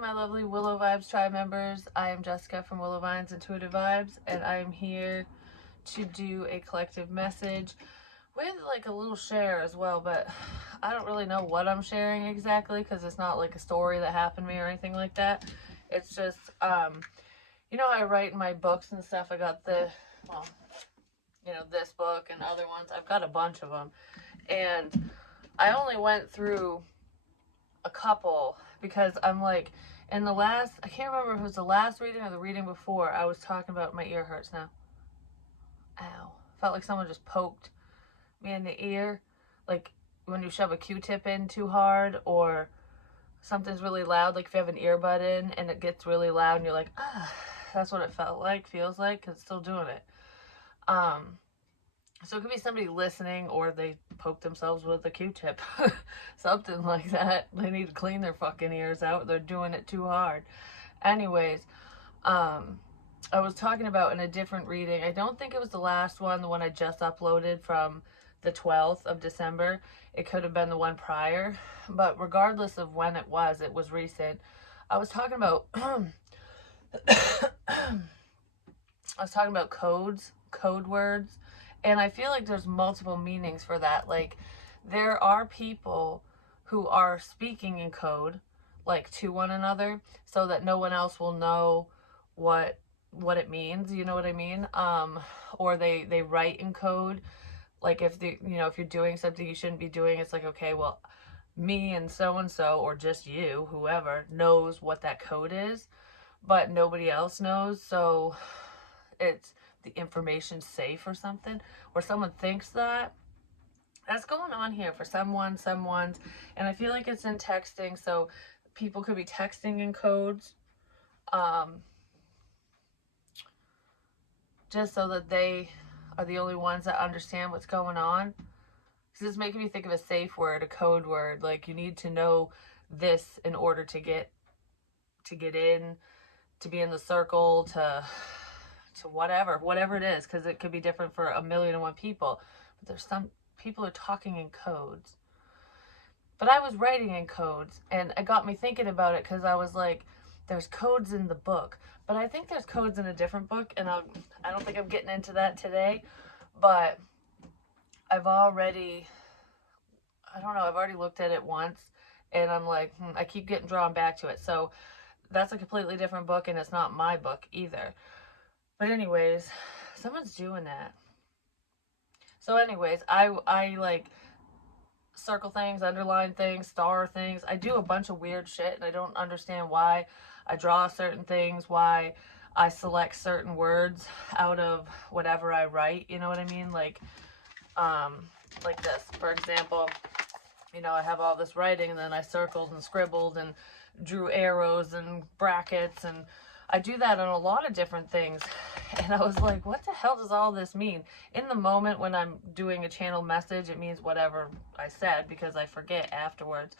my lovely Willow Vibes tribe members. I am Jessica from Willow Vines Intuitive Vibes, and I am here to do a collective message with like a little share as well, but I don't really know what I'm sharing exactly because it's not like a story that happened to me or anything like that. It's just, you know, I write in my books and stuff. I got well, this book and other ones. I've got a bunch of them, and I only went through a couple because I'm like, in the last, I can't remember if it was the last reading or the reading before, I was talking about, my ear hurts now. Ow. Felt like someone just poked me in the ear, like when you shove a Q-tip in too hard, or something's really loud, like if you have an earbud in and it gets really loud and you're like, ah, that's what it feels like, because it's still doing it. So it could be somebody listening, or they poke themselves with a Q-tip. Something like that. They need to clean their fucking ears out. They're doing it too hard. Anyways, I was talking about in a different reading. I don't think it was the last one, the one I just uploaded from the 12th of December. It could have been the one prior. But regardless of when it was recent. I was talking about code words. And I feel like there's multiple meanings for that. Like, there are people who are speaking in code, like, to one another, so that no one else will know what it means. You know what I mean? Or they write in code. Like, if if you're doing something you shouldn't be doing, it's like, okay, well, me and so, or just you, whoever, knows what that code is, but nobody else knows. So it's the information safe or something, or someone thinks that's going on here for someone's, and I feel like it's in texting, so people could be texting in codes, just so that they are the only ones that understand what's going on. Because it's making me think of a safe word, a code word, like you need to know this in order to get in, to be in the circle, to whatever it is, because it could be different for 1,000,001 people. But there's some people are talking in codes. But I was writing in codes, and it got me thinking about it, because I was like, there's codes in the book, but I think there's codes in a different book, and I don't think I'm getting into that today. But I've already looked at it once, and I'm like, I keep getting drawn back to it. So that's a completely different book, and it's not my book either. But anyways, someone's doing that. So anyways, I like circle things, underline things, star things. I do a bunch of weird shit, and I don't understand why I draw certain things, why I select certain words out of whatever I write. You know what I mean? Like this, for example. I have all this writing, and then I circled and scribbled and drew arrows and brackets, and I do that on a lot of different things. And I was like, what the hell does all this mean? In the moment when I'm doing a channel message, it means whatever I said, because I forget afterwards.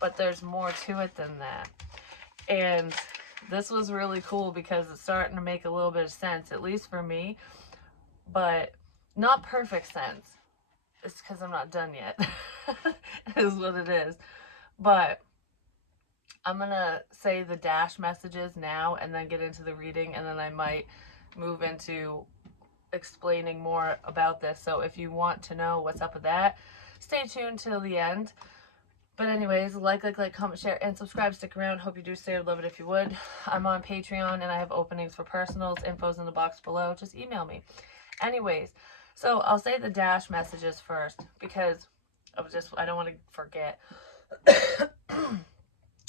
But there's more to it than that. And this was really cool because it's starting to make a little bit of sense, at least for me, but not perfect sense. It's because I'm not done yet, is what it is. But I'm going to say the dash messages now and then get into the reading, and then I might move into explaining more about this. So if you want to know what's up with that, stay tuned till the end. But anyways, like, comment, share, and subscribe. Stick around. Hope you do stay. I'd love it if you would. I'm on Patreon, and I have openings for personals. Info's in the box below. Just email me. Anyways, so I'll say the dash messages first, because I don't want to forget.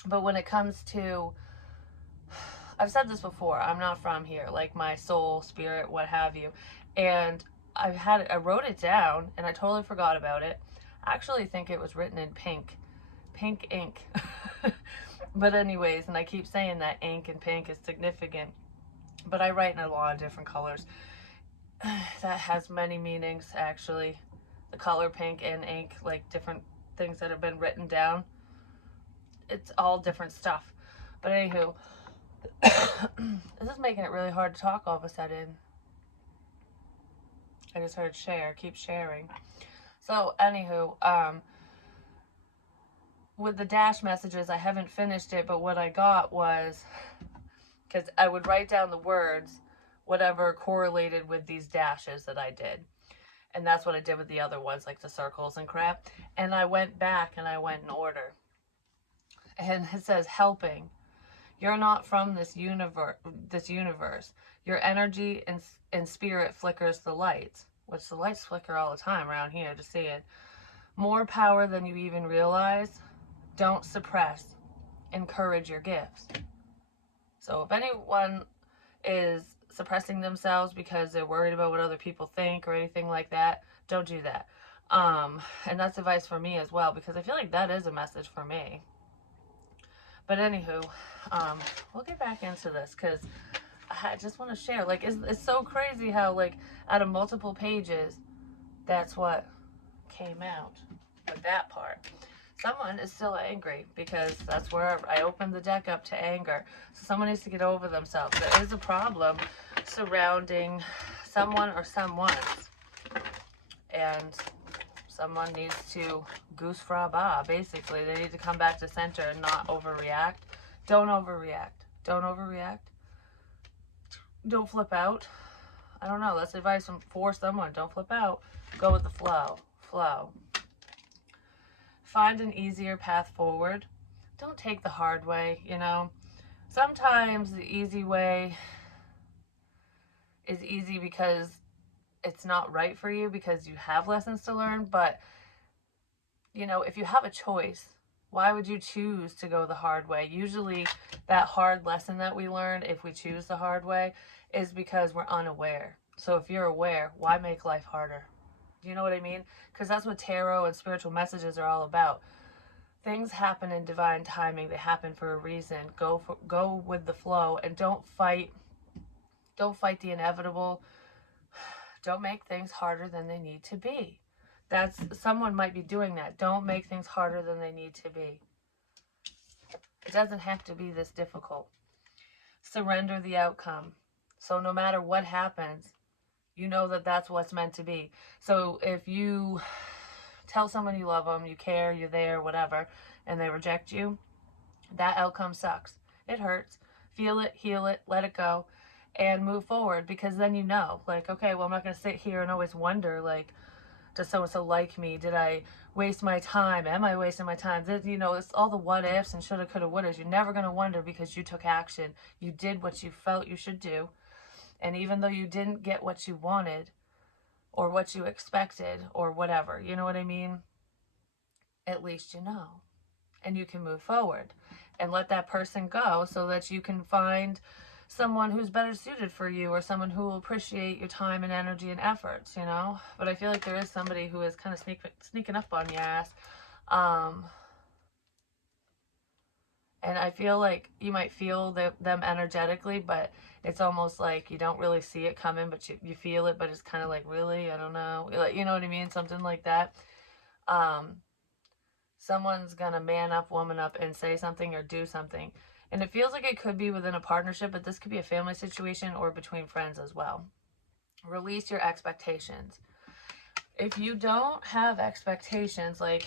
But when it comes to, I've said this before, I'm not from here, like my soul, spirit, what have you. And I wrote it down, and I totally forgot about it. I actually think it was written in pink ink. But anyways, and I keep saying that ink and pink is significant, but I write in a lot of different colors. That has many meanings, actually. The color pink and ink, like different things that have been written down. It's all different stuff. But anywho, this is making it really hard to talk all of a sudden. I just heard share, keep sharing. So anywho, with the dash messages, I haven't finished it, but what I got was, because I would write down the words, whatever correlated with these dashes that I did. And that's what I did with the other ones, like the circles and crap. And I went back and I went in order. And it says helping. You're not from this universe. Your energy and spirit flickers the lights, which the lights flicker all the time around here, to see it. More power than you even realize. Don't suppress. Encourage your gifts. So if anyone is suppressing themselves because they're worried about what other people think or anything like that, don't do that. And that's advice for me as well, because I feel like that is a message for me. But anywho, we'll get back into this because I just want to share. Like, it's so crazy how, like, out of multiple pages, that's what came out with that part. Someone is still angry because that's where I opened the deck up to anger. So someone needs to get over themselves. There is a problem surrounding someone or someone's. And someone needs to goose fra ba, basically. They need to come back to center and not overreact. Don't overreact. Don't overreact. Don't flip out. I don't know. That's advice for someone. Don't flip out. Go with the flow. Flow. Find an easier path forward. Don't take the hard way, you know. Sometimes the easy way is easy because it's not right for you, because you have lessons to learn. But, you know, if you have a choice, why would you choose to go the hard way? Usually that hard lesson that we learn, if we choose the hard way, is because we're unaware. So if you're aware, why make life harder? Do you know what I mean? Because that's what tarot and spiritual messages are all about. Things happen in divine timing. They happen for a reason. Go with the flow, and don't fight the inevitable. Don't make things harder than they need to be. Someone might be doing that. Don't make things harder than they need to be. It doesn't have to be this difficult. Surrender the outcome. So no matter what happens, you know that that's what's meant to be. So if you tell someone you love them, you care, you're there, whatever, and they reject you, that outcome sucks. It hurts. Feel it, heal it, let it go, and move forward, because then you know, like, okay, well, I'm not going to sit here and always wonder, like, does so-and-so like me? Did I waste my time? Am I wasting my time? You know, it's all the what ifs and shoulda, coulda, wouldas. You're never going to wonder, because you took action. You did what you felt you should do. And even though you didn't get what you wanted or what you expected or whatever, you know what I mean? At least you know. And you can move forward and let that person go so that you can find someone who's better suited for you, or someone who will appreciate your time and energy and efforts, you know? But I feel like there is somebody who is kind of sneaking up on your ass. And I feel like you might feel them energetically, but it's almost like you don't really see it coming, but you feel it, but it's kind of like, really? I don't know. Like, you know what I mean? Something like that. Someone's going to man up, woman up, and say something or do something. And it feels like it could be within a partnership, but this could be a family situation or between friends as well. Release your expectations. If you don't have expectations, like,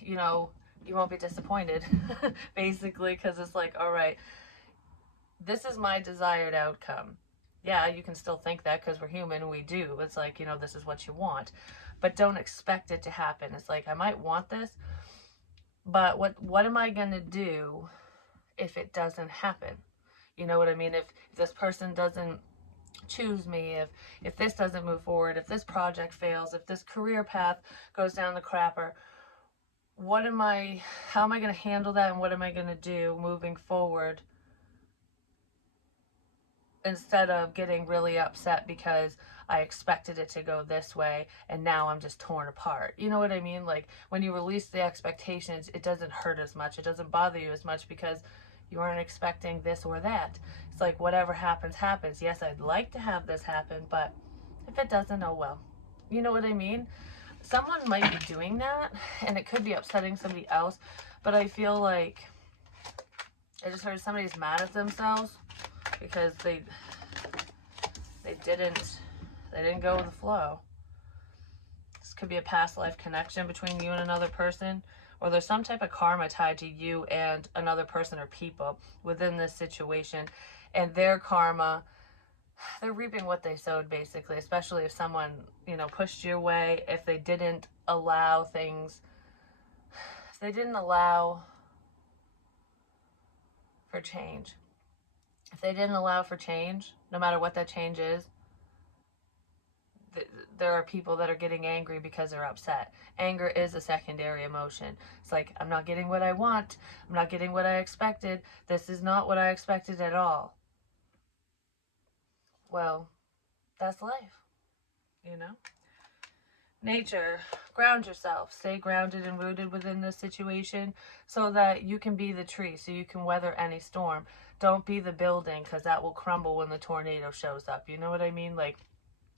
you know, you won't be disappointed, basically, because it's like, all right, this is my desired outcome. Yeah, you can still think that because we're human, we do. It's like, you know, this is what you want. But don't expect it to happen. It's like, I might want this, but what am I going to do if it doesn't happen? You know what I mean? If this person doesn't choose me, if this doesn't move forward, if this project fails, if this career path goes down the crapper, how am I going to handle that, and what am I going to do moving forward, instead of getting really upset because I expected it to go this way and now I'm just torn apart. You know what I mean? Like, when you release the expectations, it doesn't hurt as much. It doesn't bother you as much because you aren't expecting this or that. It's like, whatever happens, happens. Yes, I'd like to have this happen, but if it doesn't, oh well. You know what I mean? Someone might be doing that, and it could be upsetting somebody else, but I feel like I just heard somebody's mad at themselves because they didn't go with the flow. This could be a past life connection between you and another person, or there's some type of karma tied to you and another person or people within this situation. And their karma, they're reaping what they sowed, basically, especially if someone, pushed your way, if they didn't allow things, if they didn't allow for change. If they didn't allow for change, no matter what that change is, there are people that are getting angry because they're upset. Anger is a secondary emotion. It's like, I'm not getting what I want. I'm not getting what I expected. This is not what I expected at all. Well, that's life, you know? Nature, ground yourself. Stay grounded and rooted within this situation so that you can be the tree, so you can weather any storm. Don't be the building, because that will crumble when the tornado shows up. You know what I mean? Like,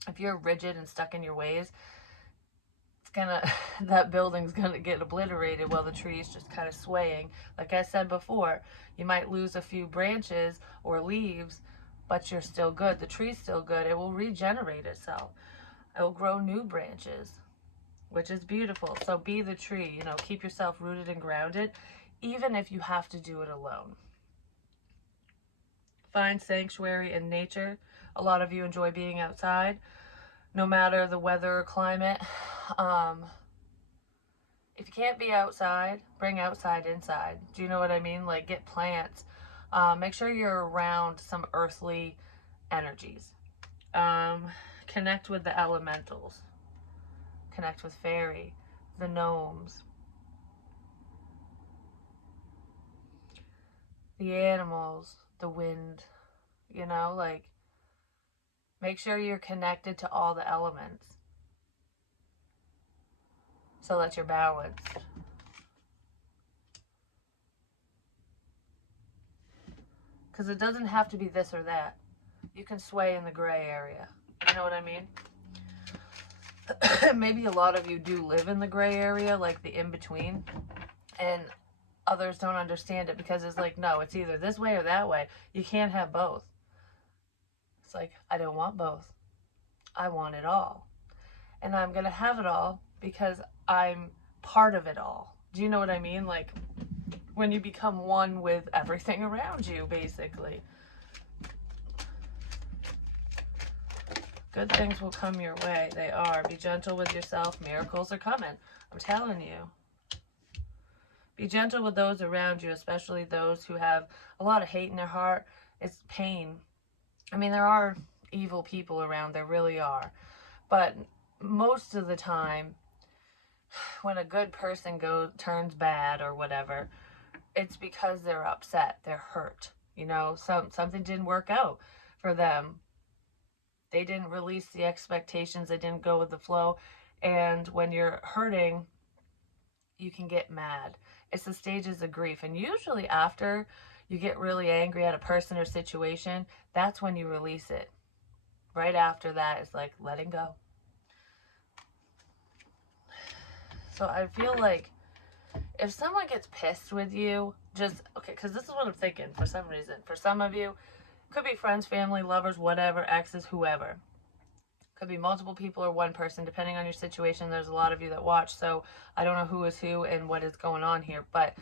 if you're rigid and stuck in your ways, that building's gonna get obliterated while the tree's just kind of swaying. Like I said before, you might lose a few branches or leaves, but you're still good. The tree's still good. It will regenerate itself. It will grow new branches, which is beautiful. So be the tree, keep yourself rooted and grounded, even if you have to do it alone. Find sanctuary in nature. A lot of you enjoy being outside, no matter the weather or climate. If you can't be outside, bring outside inside. Do you know what I mean? Like, get plants. Make sure you're around some earthly energies. Connect with the elementals. Connect with fairy, the gnomes, the animals, the wind. Like, make sure you're connected to all the elements so that you're balanced. Because it doesn't have to be this or that. You can sway in the gray area. You know what I mean? Maybe a lot of you do live in the gray area, like the in-between, and others don't understand it because it's like, no, it's either this way or that way. You can't have both. It's like, I don't want both. I want it all. And I'm going to have it all because I'm part of it all. Do you know what I mean? Like, when you become one with everything around you, basically. Good things will come your way. They are. Be gentle with yourself. Miracles are coming. I'm telling you. Be gentle with those around you, especially those who have a lot of hate in their heart. It's pain. I mean, there are evil people around. There really are. But most of the time, when a good person turns bad or whatever, it's because they're upset. They're hurt. Something didn't work out for them. They didn't release the expectations. They didn't go with the flow. And when you're hurting, you can get mad. It's the stages of grief. And usually after you get really angry at a person or situation, that's when you release it. Right after that, it's like letting go. So I feel like if someone gets pissed with you, because this is what I'm thinking for some reason. For some of you, could be friends, family, lovers, whatever, exes, whoever. Could be multiple people or one person, depending on your situation. There's a lot of you that watch, so I don't know who is who and what is going on here. But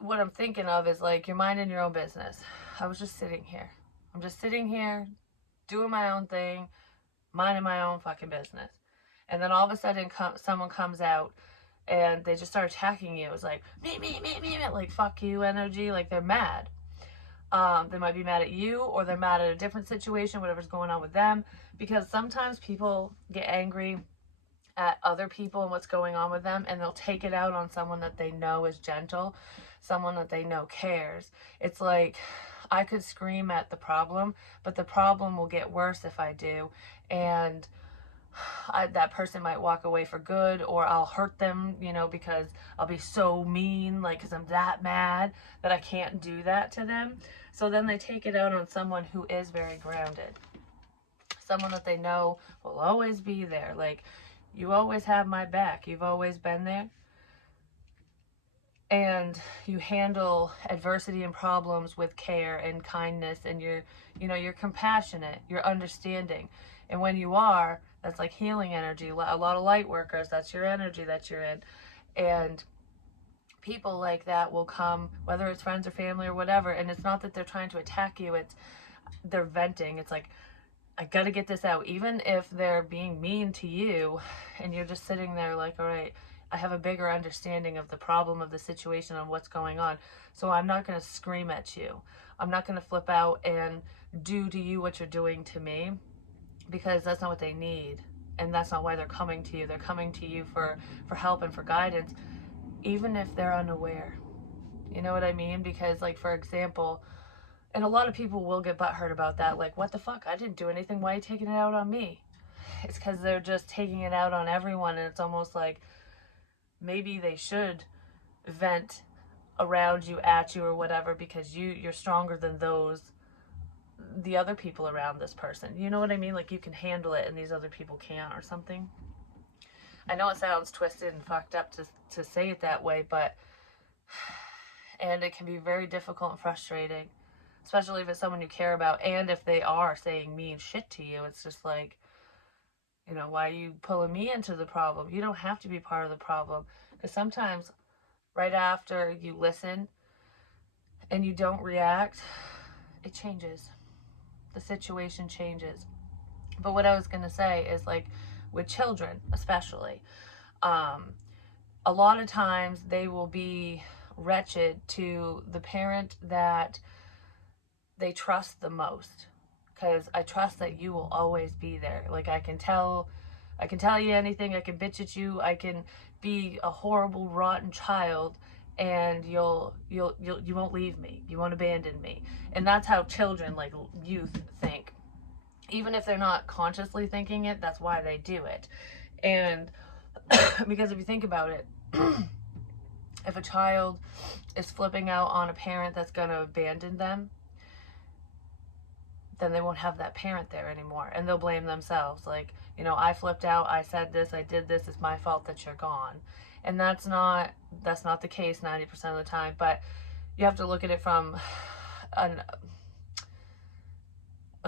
what I'm thinking of is, like, you're minding your own business. I was just sitting here. I'm just sitting here, doing my own thing, minding my own fucking business. And then all of a sudden, someone comes out and they just start attacking you. It's like, me, like, fuck you energy. Like, they're mad. They might be mad at you, or they're mad at a different situation, whatever's going on with them. Because sometimes people get angry at other people and what's going on with them, and they'll take it out on someone that they know is gentle, someone that they know cares. It's like, I could scream at the problem, but the problem will get worse if I do. And that person might walk away for good, or I'll hurt them, because I'll be so mean, like, because I'm that mad that I can't do that to them. So then they take it out on someone who is very grounded, someone that they know will always be there. Like, you always have my back. You've always been there. And you handle adversity and problems with care and kindness, and you're compassionate, you're understanding. And when you are, that's like healing energy. A lot of light workers, that's your energy that you're in. And people like that will come, whether it's friends or family or whatever, and it's not that they're trying to attack you, it's they're venting. It's like, I gotta get this out. Even if they're being mean to you and you're just sitting there like, all right, I have a bigger understanding of the problem, of the situation, and what's going on. So I'm not gonna scream at you. I'm not gonna flip out and do to you what you're doing to me, because that's not what they need. And that's not why they're coming to you. They're coming to you for help and for guidance, even if they're unaware. You know what I mean? Because, like, for example, and a lot of people will get butthurt about that. Like, what the fuck? I didn't do anything. Why are you taking it out on me? It's because they're just taking it out on everyone. And it's almost like maybe they should vent around you, at you, or whatever, because you're stronger than the other people around this person. You know what I mean? Like, you can handle it and these other people can't, or something. I know it sounds twisted and fucked up to say it that way, but, and it can be very difficult and frustrating, especially if it's someone you care about, and if they are saying mean shit to you. It's just like, you know, why are you pulling me into the problem? You don't have to be part of the problem. Because sometimes right after you listen and you don't react, it changes. The situation changes. But what I was going to say is, like, with children especially, a lot of times they will be wretched to the parent that they trust the most, because I trust that you will always be there. Like, I can tell you anything. I can bitch at you. I can be a horrible, rotten child, and you won't leave me. You won't abandon me. And that's how children, like youth, think. Even if they're not consciously thinking it, that's why they do it. And because if you think about it, if a child is flipping out on a parent that's going to abandon them, then they won't have that parent there anymore, and they'll blame themselves. Like, you know, I flipped out, I said this, I did this, it's my fault that you're gone. And that's not the case 90% of the time. But you have to look at it from a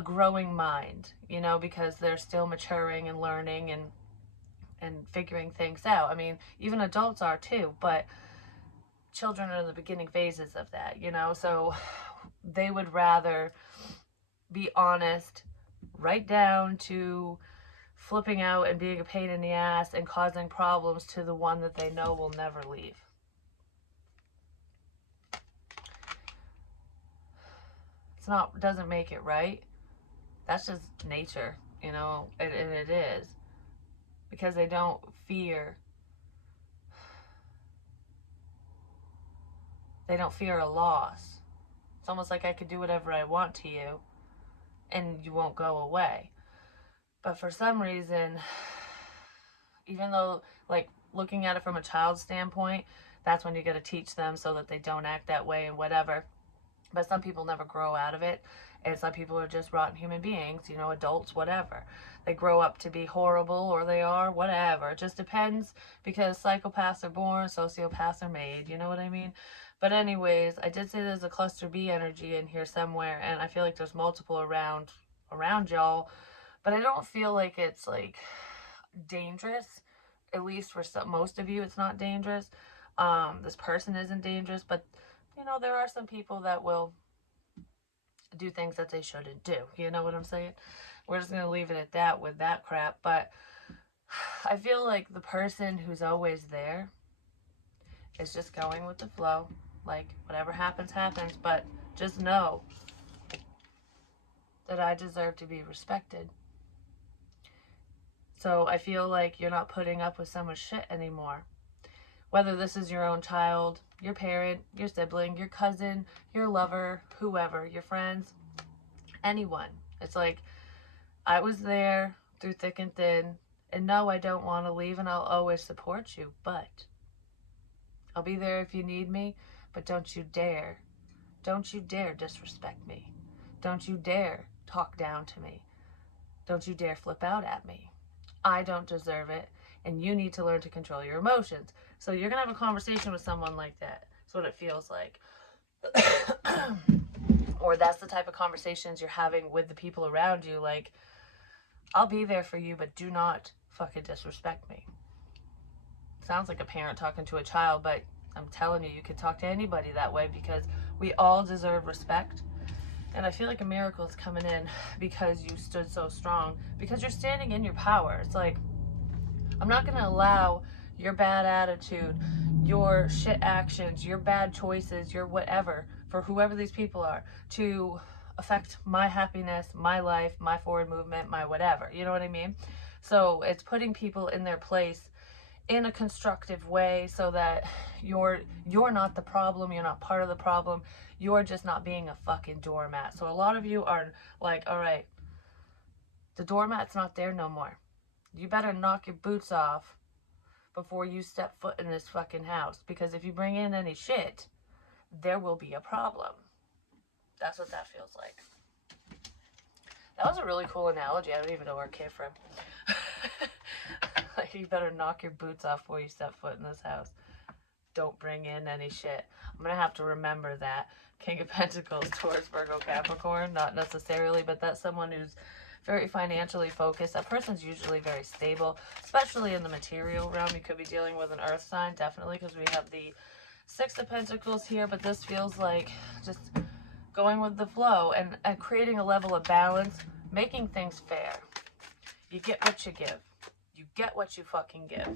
growing mind, you know, because they're still maturing and learning and figuring things out. I mean, even adults are too, but children are in the beginning phases of that, you know. So they would rather be honest, right down to flipping out and being a pain in the ass and causing problems to the one that they know will never leave. Doesn't make it right. That's just nature, you know, and it is. Because they don't fear a loss. It's almost like I could do whatever I want to you and you won't go away. But for some reason, even though, like, looking at it from a child's standpoint, that's when you got to teach them so that they don't act that way and whatever. But some people never grow out of it, and some people are just rotten human beings, you know, adults, whatever. They grow up to be horrible, or they are, whatever. It just depends, because psychopaths are born, sociopaths are made, you know what I mean? But anyways, I did say there's a cluster B energy in here somewhere, and I feel like there's multiple around y'all, but I don't feel like it's, like, dangerous. At least for most of you, it's not dangerous. This person isn't dangerous, but, you know, there are some people that will do things that they shouldn't do. You know what I'm saying? We're just going to leave it at that with that crap. But I feel like the person who's always there is just going with the flow. Like, whatever happens, happens. But just know that I deserve to be respected. So I feel like you're not putting up with someone's shit anymore. Whether this is your own child, your parent, your sibling, your cousin, your lover, whoever, your friends, anyone. It's like, I was there through thick and thin, and no, I don't want to leave, and I'll always support you, but I'll be there if you need me, but don't you dare disrespect me. Don't you dare talk down to me. Don't you dare flip out at me. I don't deserve it, and you need to learn to control your emotions. So you're going to have a conversation with someone like that. That's what it feels like. Or that's the type of conversations you're having with the people around you. Like, I'll be there for you, but do not fucking disrespect me. Sounds like a parent talking to a child, but I'm telling you, you can talk to anybody that way because we all deserve respect. And I feel like a miracle is coming in because you stood so strong, because you're standing in your power. It's like, I'm not going to allow your bad attitude, your shit actions, your bad choices, your whatever, for whoever these people are, to affect my happiness, my life, my forward movement, my whatever. You know what I mean? So it's putting people in their place in a constructive way so that you're not the problem, you're not part of the problem, you're just not being a fucking doormat. So a lot of you are like, all right, the doormat's not there no more. You better knock your boots off before you step foot in this fucking house, because if you bring in any shit, there will be a problem. That's what that feels like. That was a really cool analogy. I don't even know where it came from. Like, you better knock your boots off before you step foot in this house. Don't bring in any shit. I'm gonna have to remember that. King of Pentacles towards Virgo Capricorn, not necessarily, but that's someone who's very financially focused. That person's usually very stable, especially in the material realm. You could be dealing with an earth sign, definitely, because we have the Six of Pentacles here, but this feels like just going with the flow and creating a level of balance, making things fair. You get what you give. You get what you fucking give.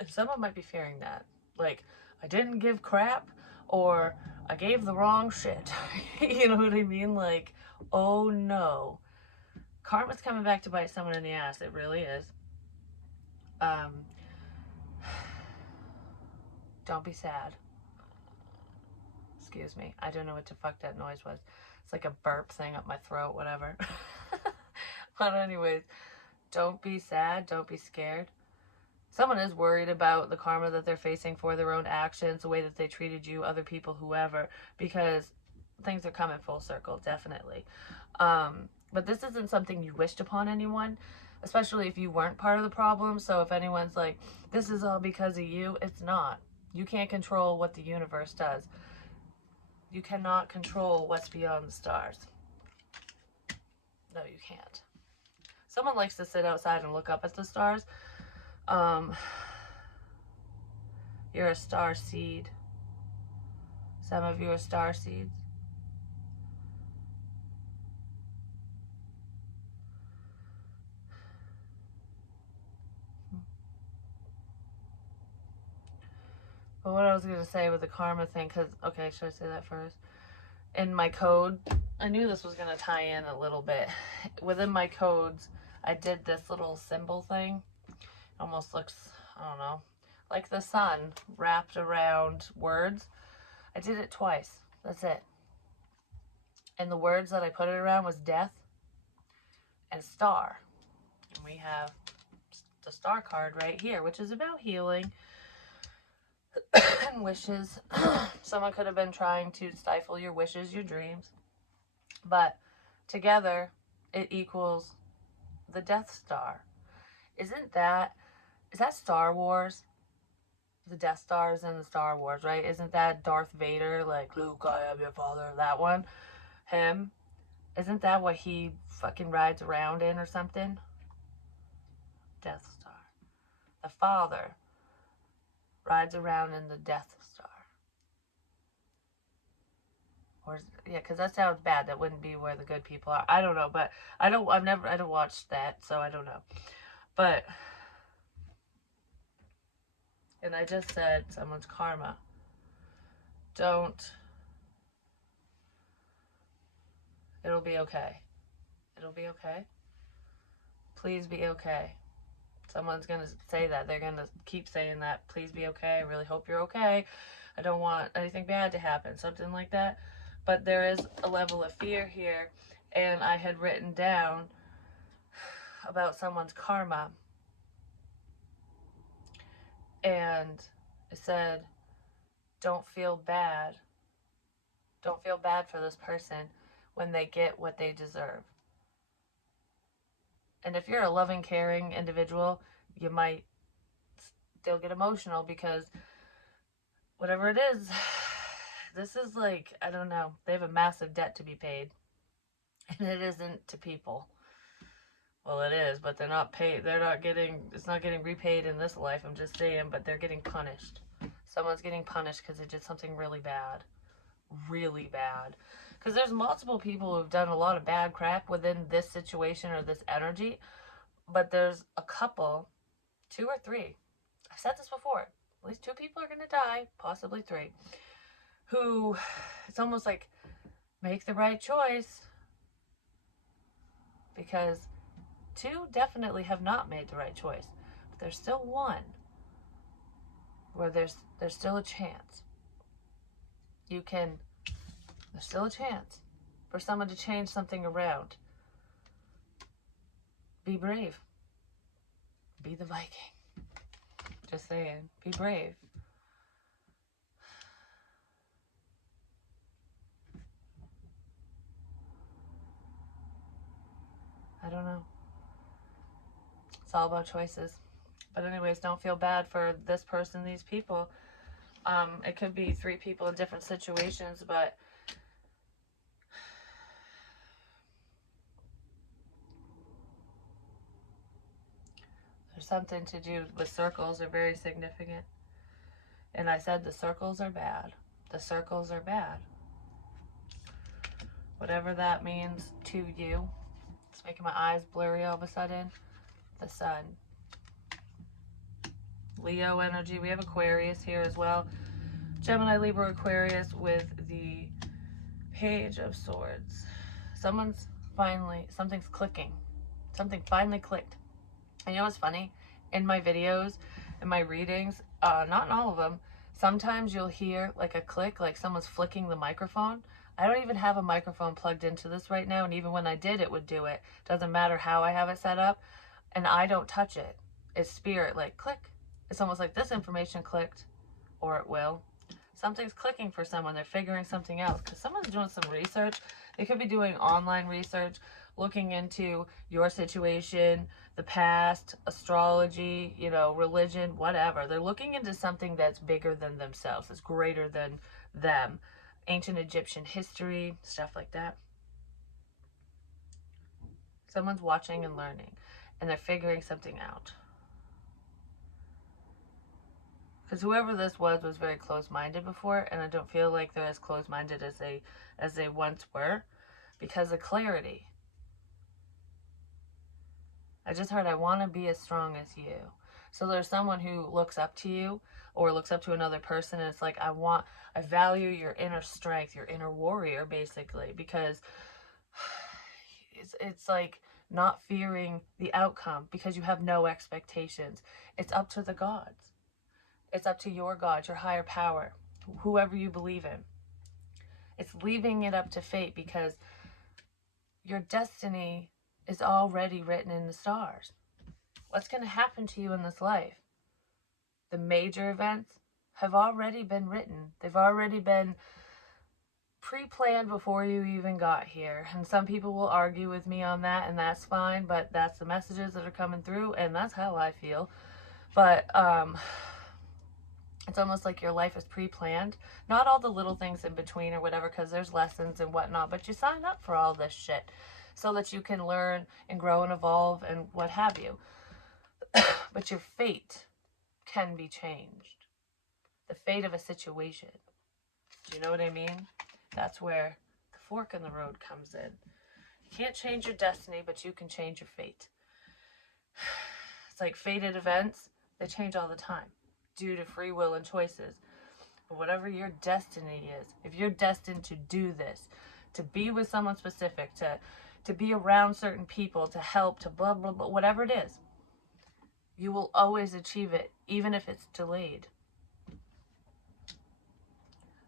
And someone might be fearing that. Like, I didn't give crap, or I gave the wrong shit. You know what I mean? Like, oh no. Karma's coming back to bite someone in the ass. It really is. Don't be sad. Excuse me. I don't know what the fuck that noise was. It's like a burp thing up my throat, whatever. But anyways, don't be sad. Don't be scared. Someone is worried about the karma that they're facing for their own actions, the way that they treated you, other people, whoever, because things are coming full circle, definitely. But this isn't something you wished upon anyone, especially if you weren't part of the problem. So if anyone's like, this is all because of you, it's not. You can't control what the universe does. You cannot control what's beyond the stars. No, you can't. Someone likes to sit outside and look up at the stars. You're a star seed. Some of you are star seeds. But what I was going to say with the karma thing, because, okay, should I say that first? In my code, I knew this was going to tie in a little bit. Within my codes, I did this little symbol thing. It almost looks, I don't know, like the sun wrapped around words. I did it twice. That's it. And the words that I put it around was death and star. And we have the star card right here, which is about healing and wishes. Someone could have been trying to stifle your wishes, your dreams. But together, it equals the Death Star. Is that Star Wars? The Death Star is in the Star Wars, right? Isn't that Darth Vader, like, Luke, I am your father, that one? Him? Isn't that what he fucking rides around in or something? Death Star. The father rides around in the Death Star. Or, yeah, because that sounds bad. That wouldn't be where the good people are. I don't know, but I don't watch that, so I don't know. But, and I just said someone's karma. It'll be okay. It'll be okay. Please be okay. Someone's going to say that. They're going to keep saying that. Please be okay. I really hope you're okay. I don't want anything bad to happen. Something like that. But there is a level of fear here. And I had written down about someone's karma. And it said, don't feel bad. Don't feel bad for this person when they get what they deserve. And if you're a loving, caring individual, you might still get emotional because whatever it is, this is like, I don't know, they have a massive debt to be paid. And it isn't to people. Well, it is, but they're not paid. It's not getting repaid in this life, I'm just saying, but they're getting punished. Someone's getting punished because they did something really bad. Really bad. Because there's multiple people who've done a lot of bad crap within this situation or this energy, but there's a couple, 2 or 3, I've said this before, at least 2 people are going to die, possibly 3, who it's almost like make the right choice, because 2 definitely have not made the right choice, but there's still 1 where there's still a chance. There's still a chance for someone to change something around. Be brave. Be the Viking. Just saying. Be brave. I don't know. It's all about choices. But anyways, don't feel bad for this person, these people. It could be 3 people in different situations, but there's something to do with circles are very significant. And I said the circles are bad. The circles are bad. Whatever that means to you. It's making my eyes blurry all of a sudden. The sun. Leo energy. We have Aquarius here as well. Gemini, Libra, Aquarius with the Page of Swords. Something's clicking. Something finally clicked. And you know what's funny? In my videos, in my readings, not in all of them, sometimes you'll hear like a click, like someone's flicking the microphone. I don't even have a microphone plugged into this right now, and even when I did, it would do it. Doesn't matter how I have it set up, and I don't touch it. It's spirit, like click. It's almost like this information clicked, or it will. Something's clicking for someone. They're figuring something out because someone's doing some research. They could be doing online research, looking into your situation, the past, astrology, religion, whatever. They're looking into something that's bigger than themselves, that's greater than them. Ancient Egyptian history, stuff like that. Someone's watching and learning, and they're figuring something out. Because whoever this was very close-minded before, and I don't feel like they're as close-minded as they once were, because of clarity. I just heard, I want to be as strong as you. So there's someone who looks up to you or looks up to another person, and it's like, I value your inner strength, your inner warrior, basically, because it's like not fearing the outcome because you have no expectations. It's up to the gods. It's up to your God, your higher power, whoever you believe in. It's leaving it up to fate because your destiny is already written in the stars. What's going to happen to you in this life? The major events have already been written. They've already been pre-planned before you even got here. And some people will argue with me on that, and that's fine, but that's the messages that are coming through, and that's how I feel. But, it's almost like your life is pre-planned. Not all the little things in between or whatever, because there's lessons and whatnot, but you sign up for all this shit so that you can learn and grow and evolve and what have you. But your fate can be changed. The fate of a situation. Do you know what I mean? That's where the fork in the road comes in. You can't change your destiny, but you can change your fate. It's like fated events, they change all the time due to free will and choices. But whatever your destiny is, if you're destined to do this, to be with someone specific, to be around certain people, to help, to blah, blah, blah, whatever it is, you will always achieve it, even if it's delayed.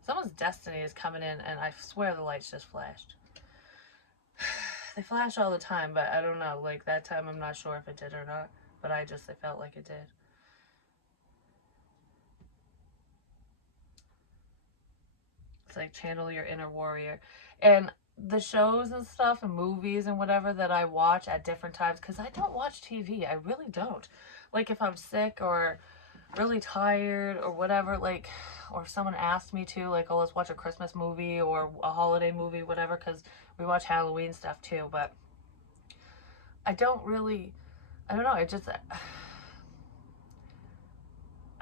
Someone's destiny is coming in, and I swear the lights just flashed. They flash all the time, but I don't know. Like, that time, I'm not sure if it did or not, but I felt like it did. It's like channel your inner warrior. And the shows and stuff and movies and whatever that I watch at different times, because I don't watch TV. I really don't. Like, if I'm sick or really tired or whatever, like, or if someone asked me to, like, oh, let's watch a Christmas movie or a holiday movie, whatever, because we watch Halloween stuff too, but I don't know,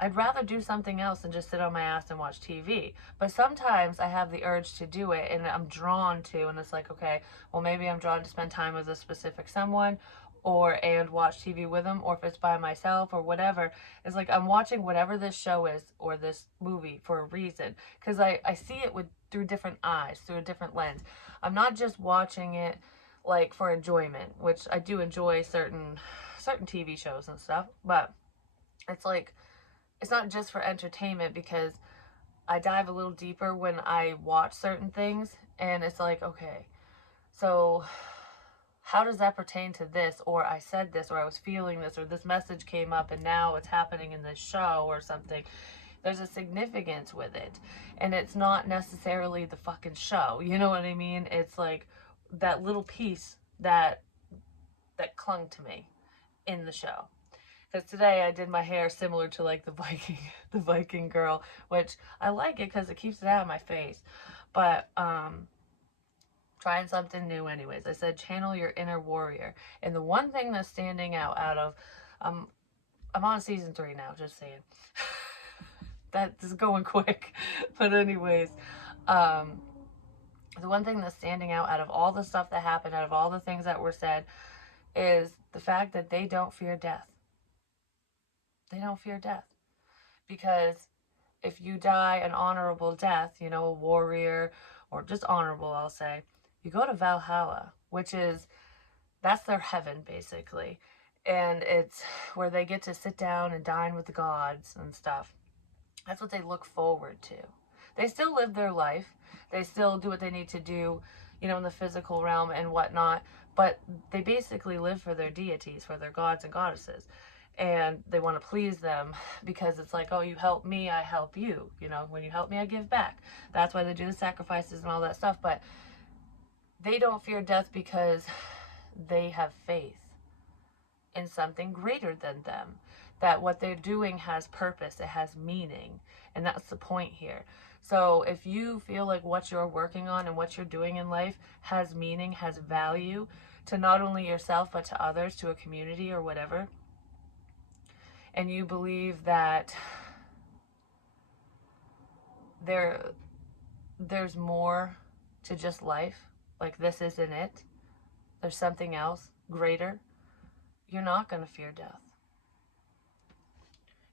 I'd rather do something else than just sit on my ass and watch TV. But sometimes I have the urge to do it and I'm drawn to, and it's like, okay, well, maybe I'm drawn to spend time with a specific someone and watch TV with them, or if it's by myself or whatever. It's like I'm watching whatever this show is or this movie for a reason, because I see it through different eyes, through a different lens. I'm not just watching it like for enjoyment, which I do enjoy certain TV shows and stuff, but it's like it's not just for entertainment, because I dive a little deeper when I watch certain things, and it's like, okay, so how does that pertain to this, or I said this, or I was feeling this, or this message came up and now it's happening in this show or something. There's a significance with it, and it's not necessarily the fucking show, you know what I mean? It's like that little piece that clung to me in the show. Because today I did my hair similar to like the Viking girl, which I like it because it keeps it out of my face. But trying something new anyways. I said channel your inner warrior. And the one thing that's standing out of I'm on season 3 now, just saying. That is going quick. But anyways, the one thing that's standing out of all the stuff that happened, out of all the things that were said, is the fact that they don't fear death. They don't fear death. Because if you die an honorable death, you know, a warrior, or just honorable, I'll say, you go to Valhalla, that's their heaven, basically. And it's where they get to sit down and dine with the gods and stuff. That's what they look forward to. They still live their life. They still do what they need to do, you know, in the physical realm and whatnot. But they basically live for their deities, for their gods and goddesses. And they want to please them, because it's like, oh, you help me, I help you. You know, when you help me, I give back. That's why they do the sacrifices and all that stuff. But they don't fear death because they have faith in something greater than them. That what they're doing has purpose, it has meaning. And that's the point here. So if you feel like what you're working on and what you're doing in life has meaning, has value to not only yourself, but to others, to a community or whatever, and you believe that there's more to just life, like this isn't it, there's something else greater, you're not going to fear death.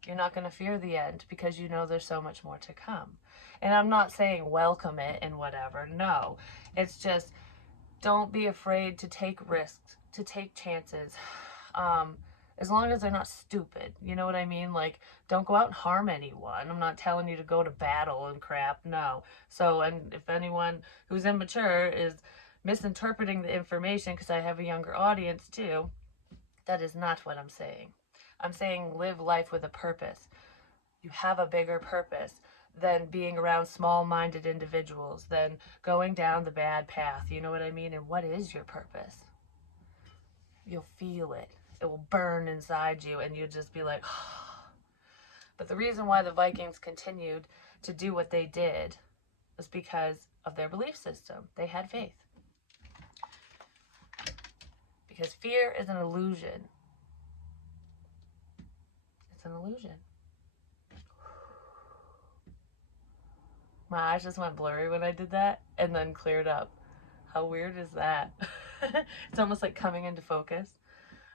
You're not going to fear the end, because you know there's so much more to come. And I'm not saying welcome it and whatever. No, it's just don't be afraid to take risks, to take chances. As long as they're not stupid, you know what I mean? Like, don't go out and harm anyone. I'm not telling you to go to battle and crap, no. So, and if anyone who's immature is misinterpreting the information, because I have a younger audience too, that is not what I'm saying. I'm saying live life with a purpose. You have a bigger purpose than being around small-minded individuals, than going down the bad path, you know what I mean? And what is your purpose? You'll feel it. It will burn inside you, and you'll just be like, oh. But the reason why the Vikings continued to do what they did was because of their belief system. They had faith. Because fear is an illusion. It's an illusion. My eyes just went blurry when I did that, and then cleared up. How weird is that? It's almost like coming into focus.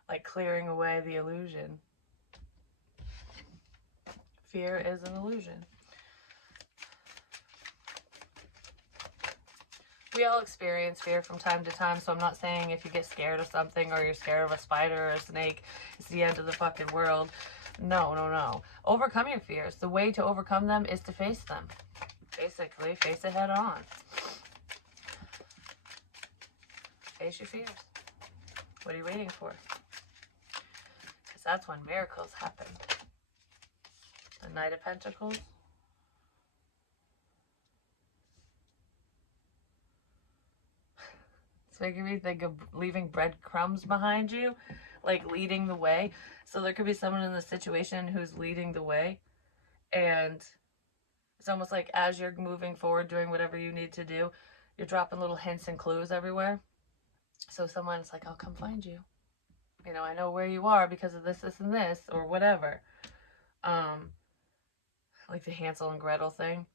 Like clearing away the illusion. Fear is an illusion. We all experience fear from time to time, so I'm not saying if you get scared of something, or you're scared of a spider or a snake, it's the end of the fucking world. No, no, no. Overcome your fears. The way to overcome them is to face them. Basically, face it head on. Face your fears. What are you waiting for? That's when miracles happen. The Knight of Pentacles. It's making me think of leaving breadcrumbs behind you, like leading the way. So there could be someone in the situation who's leading the way, and it's almost like as you're moving forward, doing whatever you need to do, you're dropping little hints and clues everywhere. So someone's like, I'll come find you. You know, I know where you are because of this, this, and this, or whatever. like the Hansel and Gretel thing.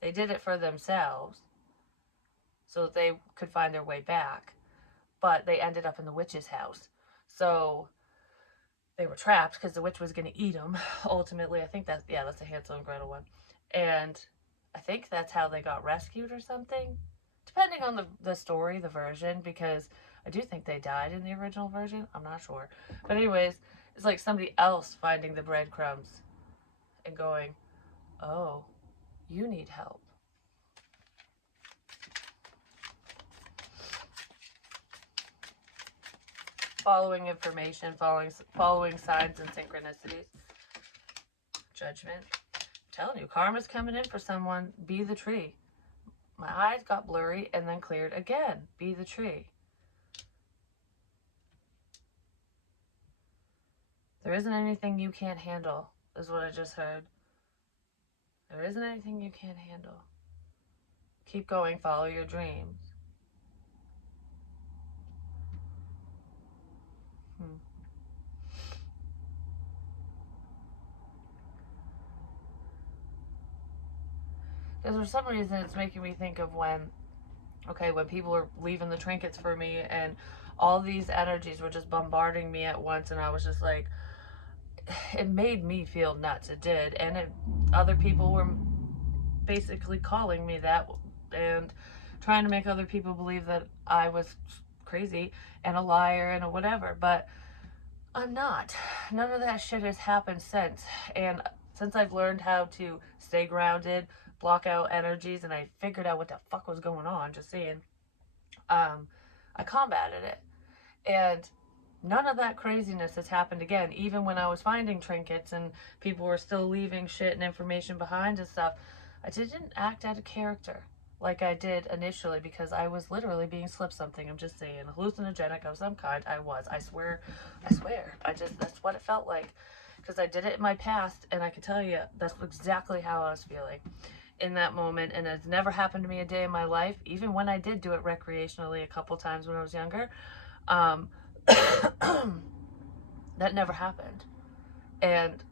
They did it for themselves so that they could find their way back, but they ended up in the witch's house. So they were trapped because the witch was going to eat them. Ultimately, I think that's the Hansel and Gretel one, and I think that's how they got rescued or something, depending on the story, the version, because I do think they died in the original version. I'm not sure, but anyways, it's like somebody else finding the breadcrumbs and going, "Oh, you need help." Following information, following signs and synchronicities. Judgment. I'm telling you, karma's coming in for someone. Be the tree. My eyes got blurry and then cleared again. Be the tree. There isn't anything you can't handle, is what I just heard. There isn't anything you can't handle. Keep going, follow your dreams. Because for some reason it's making me think of when people were leaving the trinkets for me and all these energies were just bombarding me at once, and I was just like, it made me feel nuts. It did. And other people were basically calling me that and trying to make other people believe that I was crazy and a liar and a whatever, but I'm not. None of that shit has happened since. And since I've learned how to stay grounded, block out energies, and I figured out what the fuck was going on, just saying, I combated it. And none of that craziness has happened again. Even when I was finding trinkets and people were still leaving shit and information behind and stuff, I didn't act out of character like I did initially, because I was literally being slipped something. I'm just saying, hallucinogenic of some kind. I was. I swear. That's what it felt like. Because I did it in my past, and I can tell you, that's exactly how I was feeling in that moment. And it's never happened to me a day in my life, even when I did do it recreationally a couple times when I was younger. Um, that never happened. And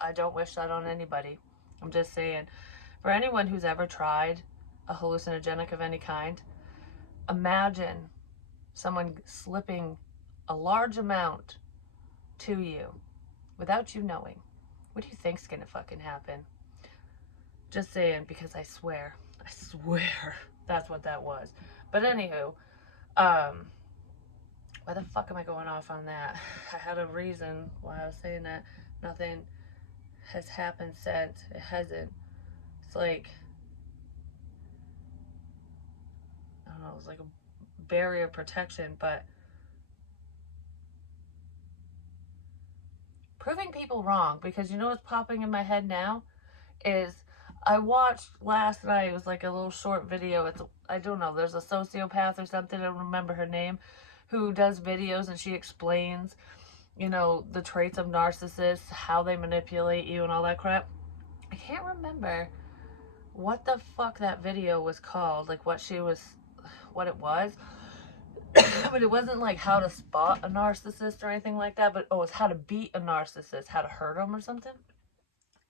I don't wish that on anybody. I'm just saying, for anyone who's ever tried a hallucinogenic of any kind, imagine someone slipping a large amount to you without you knowing. What do you think's gonna fucking happen? Just saying, because I swear, that's what that was. But anywho, why the fuck am I going off on that? I had a reason why I was saying that. Nothing has happened since. It hasn't. It's like, I don't know, it's like a barrier of protection, but proving people wrong, because you know what's popping in my head now is I watched last night, it was like a little short video. I don't know, there's a sociopath or something, I don't remember her name, who does videos and she explains, the traits of narcissists, how they manipulate you and all that crap. I can't remember what the fuck that video was called, like what it was. But it wasn't like how to spot a narcissist or anything like that, but it was how to beat a narcissist, how to hurt them or something.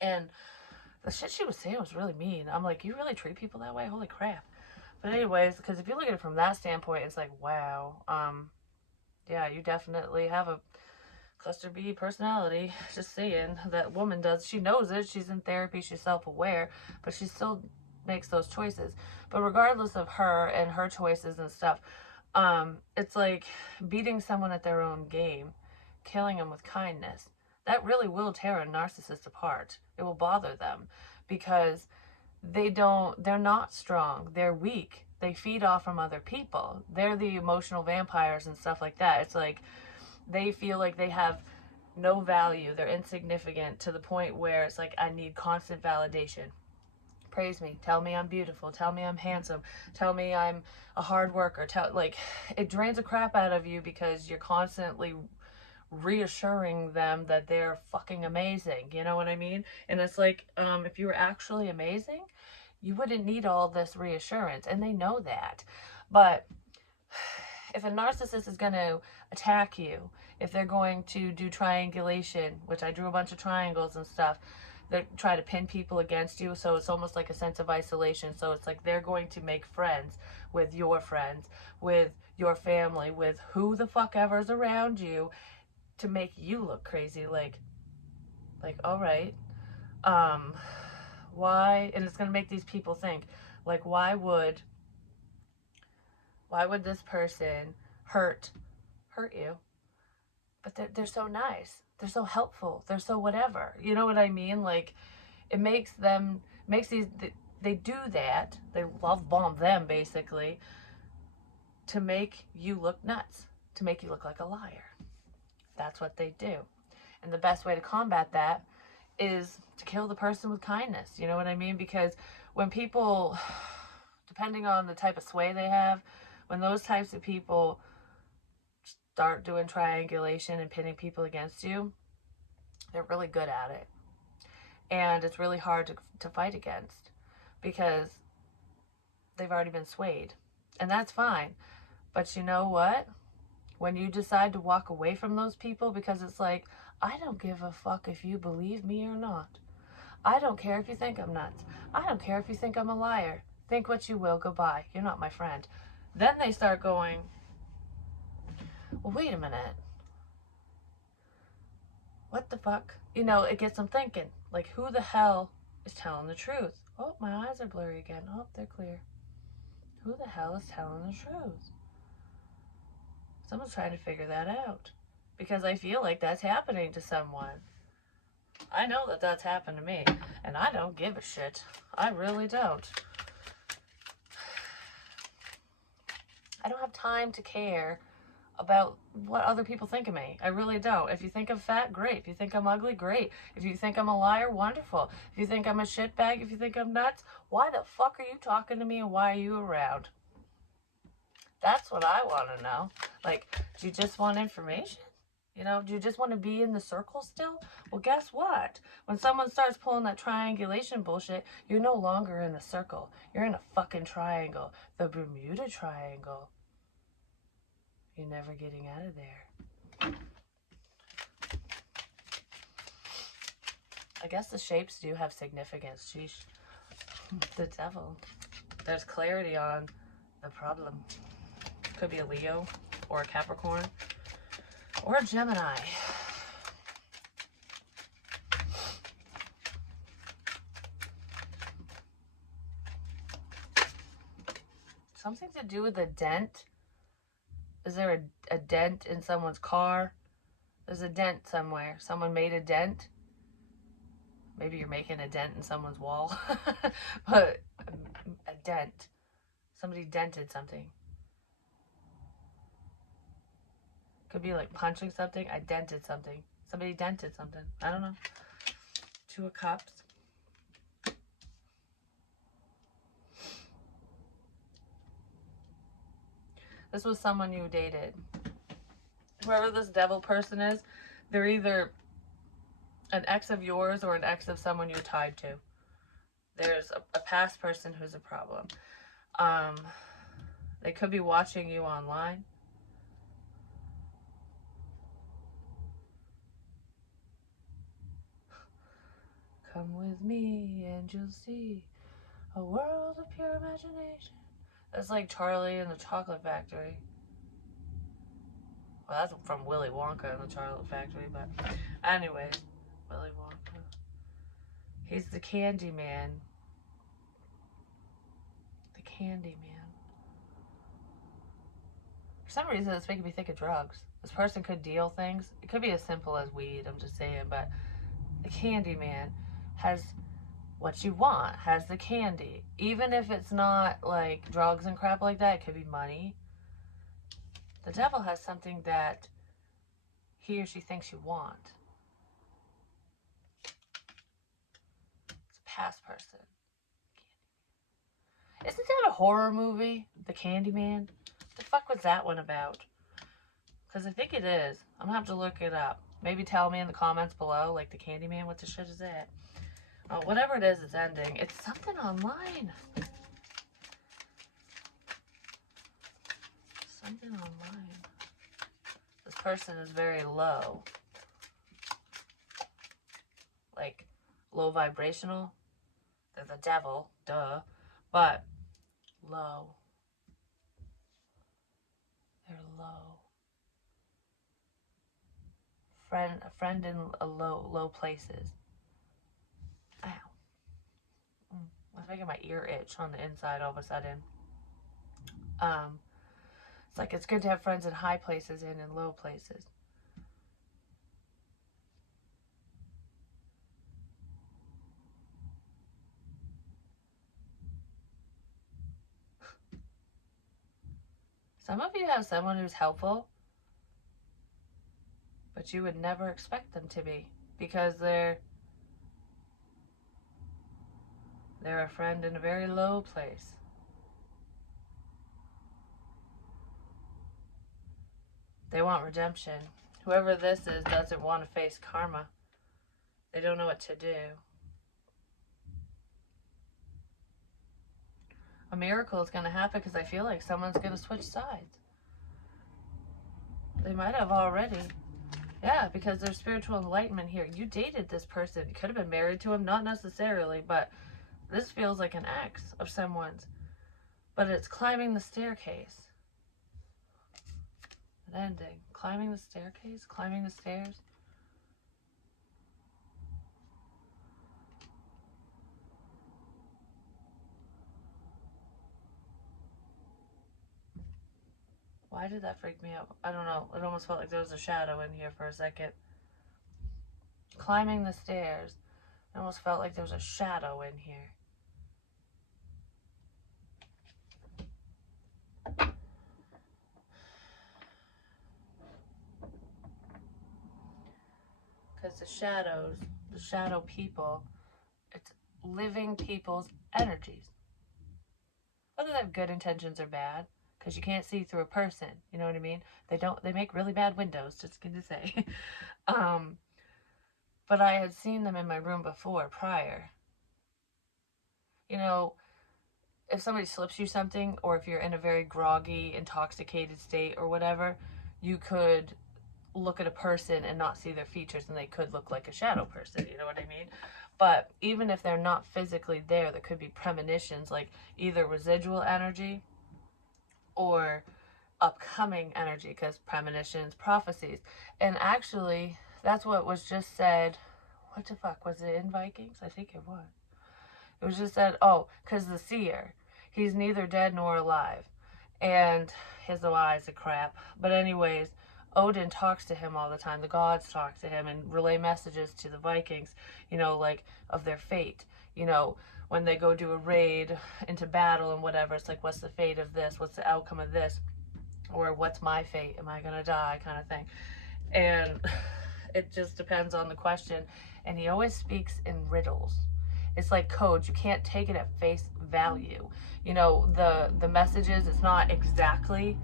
And the shit she was saying was really mean. I'm like, you really treat people that way? Holy crap. But anyways, because if you look at it from that standpoint, it's like, wow, yeah, you definitely have a cluster B personality. Just saying, that woman does. She knows it. She's in therapy. She's self-aware, but she still makes those choices. But regardless of her and her choices and stuff, it's like beating someone at their own game, killing them with kindness. That really will tear a narcissist apart. It will bother them because they're not strong. They're weak. They feed off from other people. They're the emotional vampires and stuff like that. It's like they feel like they have no value. They're insignificant to the point where it's like, I need constant validation. Praise me, tell me I'm beautiful, tell me I'm handsome, tell me I'm a hard worker, it drains the crap out of you because you're constantly reassuring them that they're fucking amazing, you know what I mean? And it's like, if you were actually amazing, you wouldn't need all this reassurance, and they know that. But if a narcissist is going to attack you, if they're going to do triangulation, which I drew a bunch of triangles and stuff, they try to pin people against you, so it's almost like a sense of isolation. So it's like they're going to make friends, with your family, with who the fuck ever's around you, to make you look crazy. Like all right, why? And it's going to make these people think, like, why would this person hurt you? But they're so nice, they're so helpful, they're so whatever, you know what I mean? Like, it makes these, they do that, they love bomb them basically, to make you look nuts, to make you look like a liar. That's what they do. And the best way to combat that is to kill the person with kindness, you know what I mean? Because when people, depending on the type of sway they have, when those types of people start doing triangulation and pitting people against you, they're really good at it. And it's really hard to fight against, because they've already been swayed. And that's fine. But you know what? When you decide to walk away from those people, because it's like, I don't give a fuck if you believe me or not. I don't care if you think I'm nuts. I don't care if you think I'm a liar. Think what you will, goodbye. You're not my friend. Then they start going, well, wait a minute. What the fuck? You know, it gets them thinking, like, who the hell is telling the truth? Oh, my eyes are blurry again. Oh, they're clear. Who the hell is telling the truth? Someone's trying to figure that out, because I feel like that's happening to someone. I know that that's happened to me, and I don't give a shit. I really don't. I don't have time to care about what other people think of me. I really don't. If you think I'm fat, great. If you think I'm ugly, great. If you think I'm a liar, wonderful. If you think I'm a shitbag, if you think I'm nuts, why the fuck are you talking to me, and why are you around? That's what I want to know. Like, do you just want information? You know, do you just want to be in the circle still? Well, guess what? When someone starts pulling that triangulation bullshit, you're no longer in a circle. You're in a fucking triangle. The Bermuda Triangle. You're never getting out of there. I guess the shapes do have significance. Sheesh. The devil. There's clarity on the problem. Could be a Leo, or a Capricorn, or a Gemini. Something to do with a dent. Is there a dent in someone's car? There's a dent somewhere. Someone made a dent. Maybe you're making a dent in someone's wall. But a dent. Somebody dented something. Could be like punching something. I dented something. Somebody dented something. I don't know. Two of Cups. This was someone you dated. Whoever this devil person is, they're either an ex of yours or an ex of someone you're tied to. There's a past person who's a problem. They could be watching you online. Come with me and you'll see a world of pure imagination. That's like Charlie and the Chocolate Factory. Well, that's from Willy Wonka and the Chocolate Factory, but anyways, Willy Wonka. He's the candy man. The candy man. For some reason, it's making me think of drugs. This person could deal things. It could be as simple as weed, I'm just saying, but the candy man has what you want, has the candy. Even if it's not like drugs and crap like that, it could be money. The devil has something that he or she thinks you want. It's a past person. Isn't that a horror movie? The Candyman? What the fuck was that one about? Because I think it is. I'm gonna have to look it up. Maybe tell me in the comments below, like, the Candyman, what the shit is that? Whatever it is, it's ending. It's something online. So, Something online. This person is very low. Like, low vibrational. They're the devil, duh. But, low. They're low. A friend in low places. Ow. It's making my ear itch on the inside all of a sudden. It's like it's good to have friends in high places and in low places. Some of you have someone who's helpful, but you would never expect them to be, because they're a friend in a very low place. They want redemption. Whoever this is doesn't want to face karma. They don't know what to do. A miracle is going to happen because I feel like someone's going to switch sides. They might have already. Yeah, because there's spiritual enlightenment here. You dated this person. You could have been married to him, not necessarily, but this feels like an ex of someone's. But it's climbing the staircase. An ending. Climbing the staircase? Climbing the stairs? Why did that freak me out? I don't know. It almost felt like there was a shadow in here for a second. Climbing the stairs. It almost felt like there was a shadow in here. Because the shadow people, it's living people's energies. Whether they have good intentions or bad, because you can't see through a person, you know what I mean? They make really bad windows, just gonna say. But I had seen them in my room before, prior. You know, if somebody slips you something, or if you're in a very groggy, intoxicated state or whatever, you could look at a person and not see their features, and they could look like a shadow person, you know what I mean? But even if they're not physically there could be premonitions, like either residual energy or upcoming energy, because premonitions, prophecies. And actually, that's what was just said. What the fuck was it in Vikings? I think it was. It was just said, oh, because the seer, he's neither dead nor alive, and his eyes are crap. But anyways, Odin talks to him all the time. The gods talk to him and relay messages to the Vikings, you know, like of their fate. You know, when they go do a raid into battle and whatever, it's like, what's the fate of this? What's the outcome of this? Or what's my fate? Am I gonna die? Kind of thing. And it just depends on the question. And he always speaks in riddles. It's like codes. You can't take it at face value. You know, the messages, it's not exactly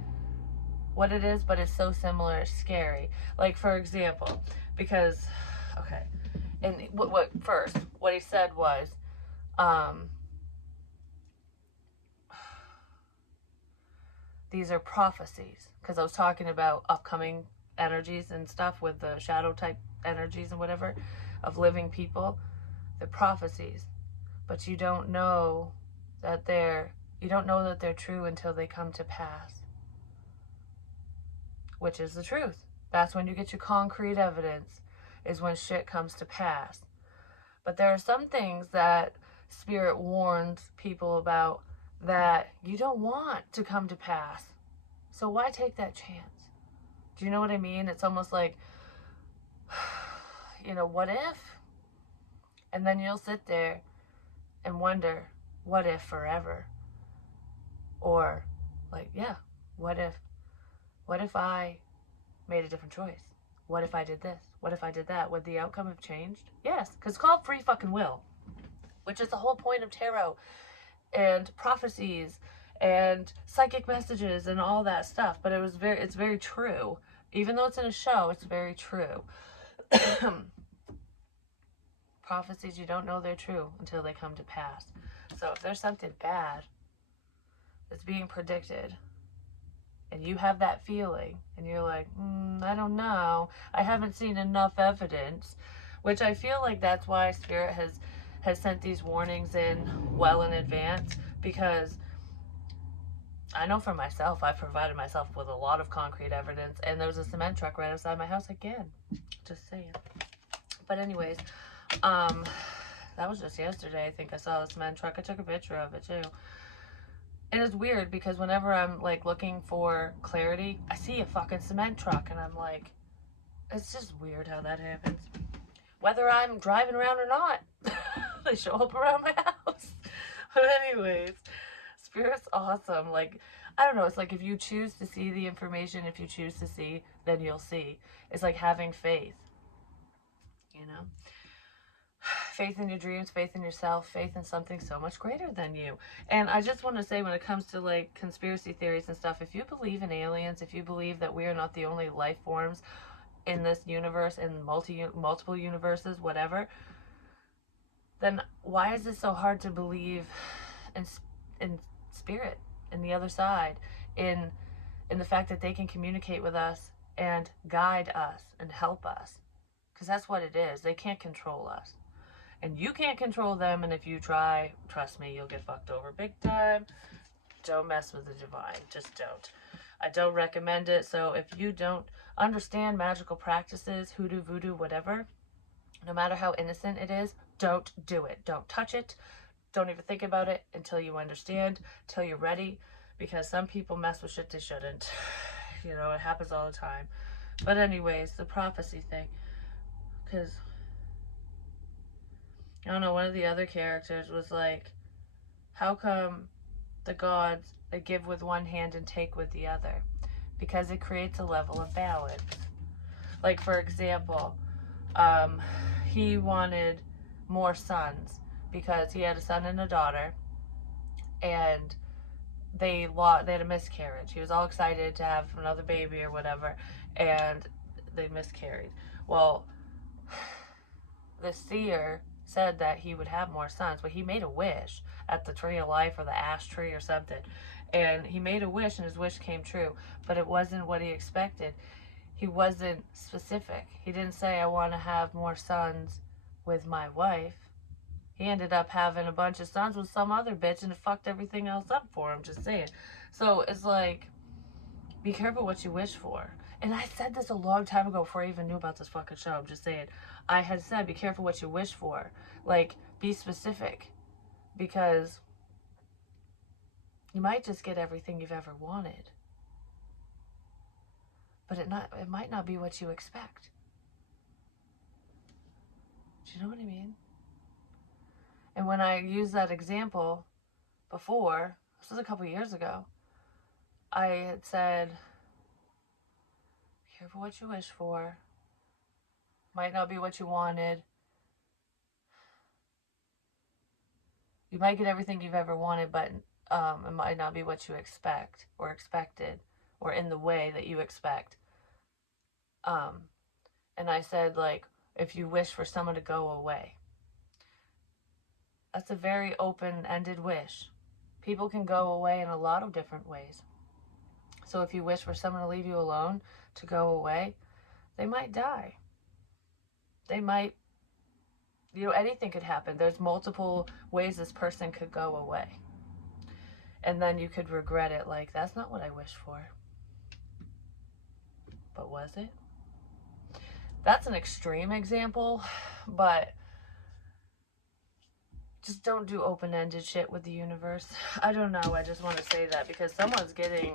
what it is, but it's so similar, it's scary. Like, for example, because, okay, and what he said was, these are prophecies, because I was talking about upcoming energies and stuff with the shadow type energies and whatever of living people. The prophecies, but you don't know that they're true until they come to pass, which is the truth. That's when you get your concrete evidence, is when shit comes to pass. But there are some things that Spirit warns people about that you don't want to come to pass. So why take that chance? Do you know what I mean? It's almost like, you know, what if? And then you'll sit there and wonder, what if forever? Or like, yeah, what if I made a different choice? What if I did this? What if I did that? Would the outcome have changed? Yes, because it's called free fucking will, which is the whole point of tarot and prophecies and psychic messages and all that stuff. But it's very true. Even though it's in a show, it's very true. Prophecies, you don't know they're true until they come to pass. So if there's something bad that's being predicted, and you have that feeling, and you're like, I don't know, I haven't seen enough evidence, which I feel like that's why Spirit has sent these warnings in well in advance, because I know for myself, I've provided myself with a lot of concrete evidence, and there was a cement truck right outside my house again. Just saying. But anyways, that was just yesterday. I think I saw a cement truck. I took a picture of it too. And it's weird because whenever I'm like looking for clarity, I see a fucking cement truck, and I'm like, it's just weird how that happens. Whether I'm driving around or not, they show up around my house. But anyways, Spirit's awesome. Like, I don't know, it's like if you choose to see the information, if you choose to see, then you'll see. It's like having faith, you know? Faith in your dreams, faith in yourself, faith in something so much greater than you. And I just want to say, when it comes to like conspiracy theories and stuff, if you believe in aliens, if you believe that we are not the only life forms in this universe, in multiple universes, whatever, then why is it so hard to believe in spirit, in the other side, in the fact that they can communicate with us and guide us and help us? Because that's what it is. They can't control us, and you can't control them. And if you try, trust me, you'll get fucked over big time. Don't mess with the divine. Just don't. I don't recommend it. So if you don't understand magical practices, hoodoo, voodoo, whatever, no matter how innocent it is, don't do it. Don't touch it. Don't even think about it until you understand, till you're ready, because some people mess with shit they shouldn't. You know, it happens all the time. But anyways, the prophecy thing, because I don't know, one of the other characters was like, how come the gods, they give with one hand and take with the other? Because it creates a level of balance. Like, for example, he wanted more sons because he had a son and a daughter, and they had a miscarriage. He was all excited to have another baby or whatever, and they miscarried. Well, the seer said that he would have more sons, but he made a wish at the tree of life or the ash tree or something, and he made a wish, and his wish came true, but it wasn't what he expected. He wasn't specific. He didn't say, I want to have more sons with my wife. He ended up having a bunch of sons with some other bitch, and it fucked everything else up for him, just saying. So it's like, be careful what you wish for. And I said this a long time ago before I even knew about this fucking show. I'm just saying. I had said, be careful what you wish for. Like, be specific. Because you might just get everything you've ever wanted. But it might not be what you expect. Do you know what I mean? And when I used that example before, this was a couple years ago, I had said, be careful what you wish for. Might not be what you wanted. You might get everything you've ever wanted, but it might not be what you expect or expected, or in the way that you expect. And I said, like, if you wish for someone to go away, that's a very open-ended wish. People can go away in a lot of different ways. So if you wish for someone to leave you alone, to go away, they might die. They might, you know, anything could happen. There's multiple ways this person could go away. And then you could regret it, like, that's not what I wished for. But was it? That's an extreme example, but just don't do open-ended shit with the universe. I don't know, I just want to say that because someone's getting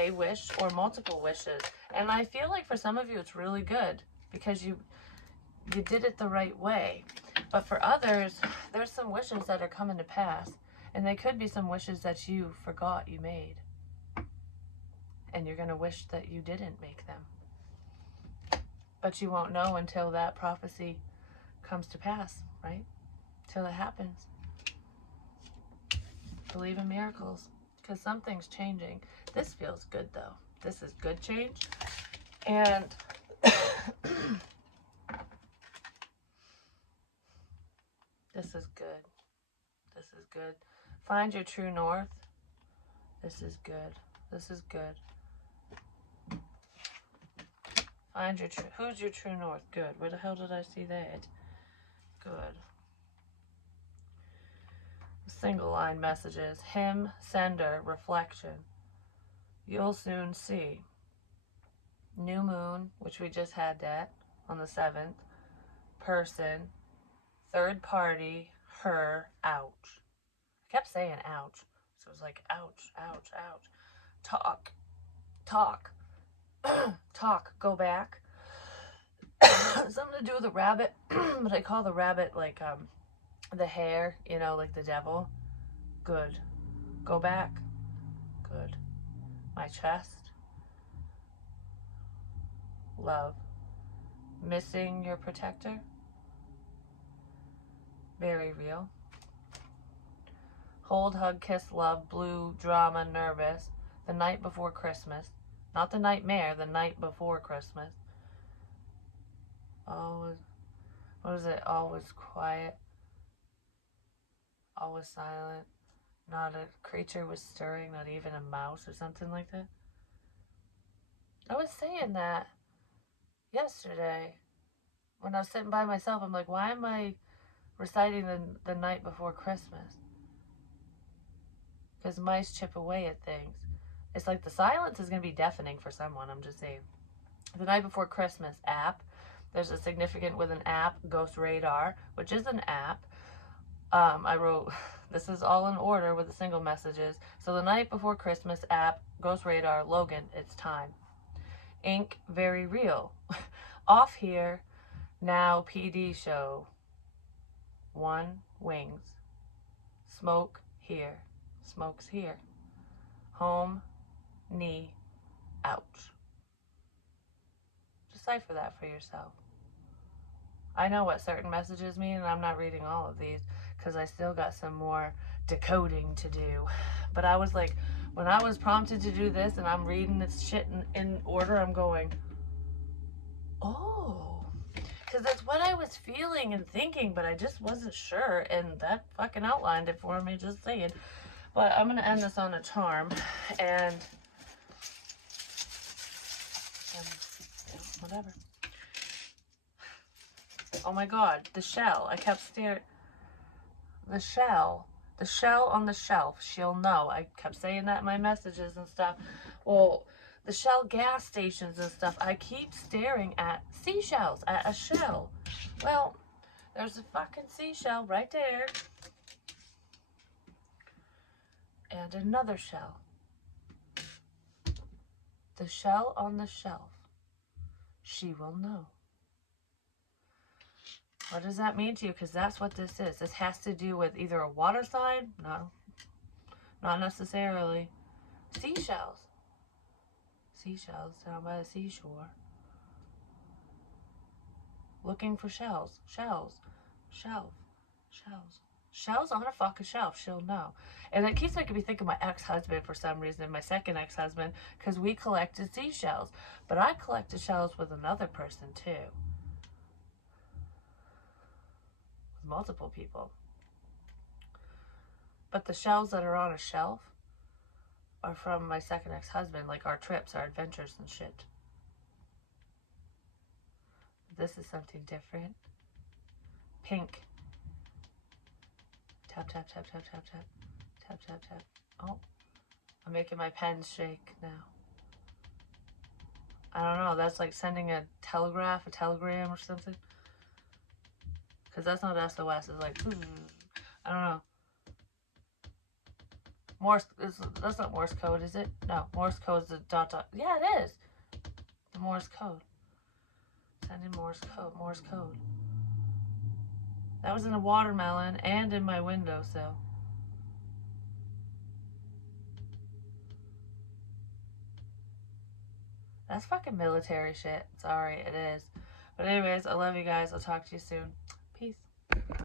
a wish or multiple wishes. And I feel like for some of you it's really good because you did it the right way. But for others, there's some wishes that are coming to pass. And they could be some wishes that you forgot you made. And you're going to wish that you didn't make them. But you won't know until that prophecy comes to pass, right? Till it happens. Believe in miracles, because something's changing. This feels good, though. This is good change. And this is good. This is good. Find your true north. This is good. This is good. Find your true. Who's your true north? Good. Where the hell did I see that? Good. Single line messages. Him, sender, reflection. You'll soon see. New moon, which we just had that on the 7th. Person. Third party. Her. Ouch. I kept saying ouch. So it was like ouch, ouch, ouch. Talk. Talk. Talk. Go back. Something to do with a rabbit. But I call the rabbit like the hair, you know, like the devil. Good. Go back. Good. My chest. Love. Missing your protector. Very real. Hold, hug, kiss, love, blue, drama, nervous. The night before Christmas. Not the nightmare, the night before Christmas. Always, what is it? Always quiet. Always silent. Not a creature was stirring, not even a mouse or something like that. I was saying that yesterday when I was sitting by myself. I'm like, why am I reciting the night before Christmas? Because mice chip away at things. It's like the silence is going to be deafening for someone, I'm just saying. The night before Christmas app. There's a significant with an app, Ghost Radar, which is an app. I wrote, this is all in order with the single messages. So the night before Christmas app, Ghost Radar, Logan, it's time. Ink, very real. Off here, now PD show. One, wings. Smoke, here. Smoke's here. Home, knee, ouch. Decipher that for yourself. I know what certain messages mean, and I'm not reading all of these because I still got some more decoding to do. But I was like, when I was prompted to do this and I'm reading this shit in order, I'm going, oh. Because that's what I was feeling and thinking, but I just wasn't sure. And that fucking outlined it for me, just saying. But I'm going to end this on a charm. And whatever. Oh my god, the shell. I kept staring. The shell on the shelf. She'll know. I kept saying that in my messages and stuff. Well, the Shell gas stations and stuff. I keep staring at seashells, at a shell. Well, there's a fucking seashell right there. And another shell. The shell on the shelf. She will know. What does that mean to you? Because that's what this is. This has to do with either a water sign. No. Not necessarily. Seashells. Seashells down by the seashore. Looking for shells. Shells. Shelf. Shells. Shells on a fucking shelf. She'll know. And it keeps making me think of my ex-husband for some reason. My second ex-husband. Because we collected seashells. But I collected shells with another person too. Multiple people. But the shells that are on a shelf are from my second ex-husband, like our trips, our adventures and shit. This is something different. Pink. Tap, tap, tap, tap, tap, tap. Tap, tap, tap. Oh, I'm making my pen shake now. I don't know, that's like sending a telegram or something. Because that's not SOS, it's like, I don't know. Morse, that's not Morse code, is it? No, Morse code is the dot dot. Yeah, it is. The Morse code. Sending Morse code. That was in a watermelon and in my windowsill. That's fucking military shit. Sorry, it is. But anyways, I love you guys. I'll talk to you soon.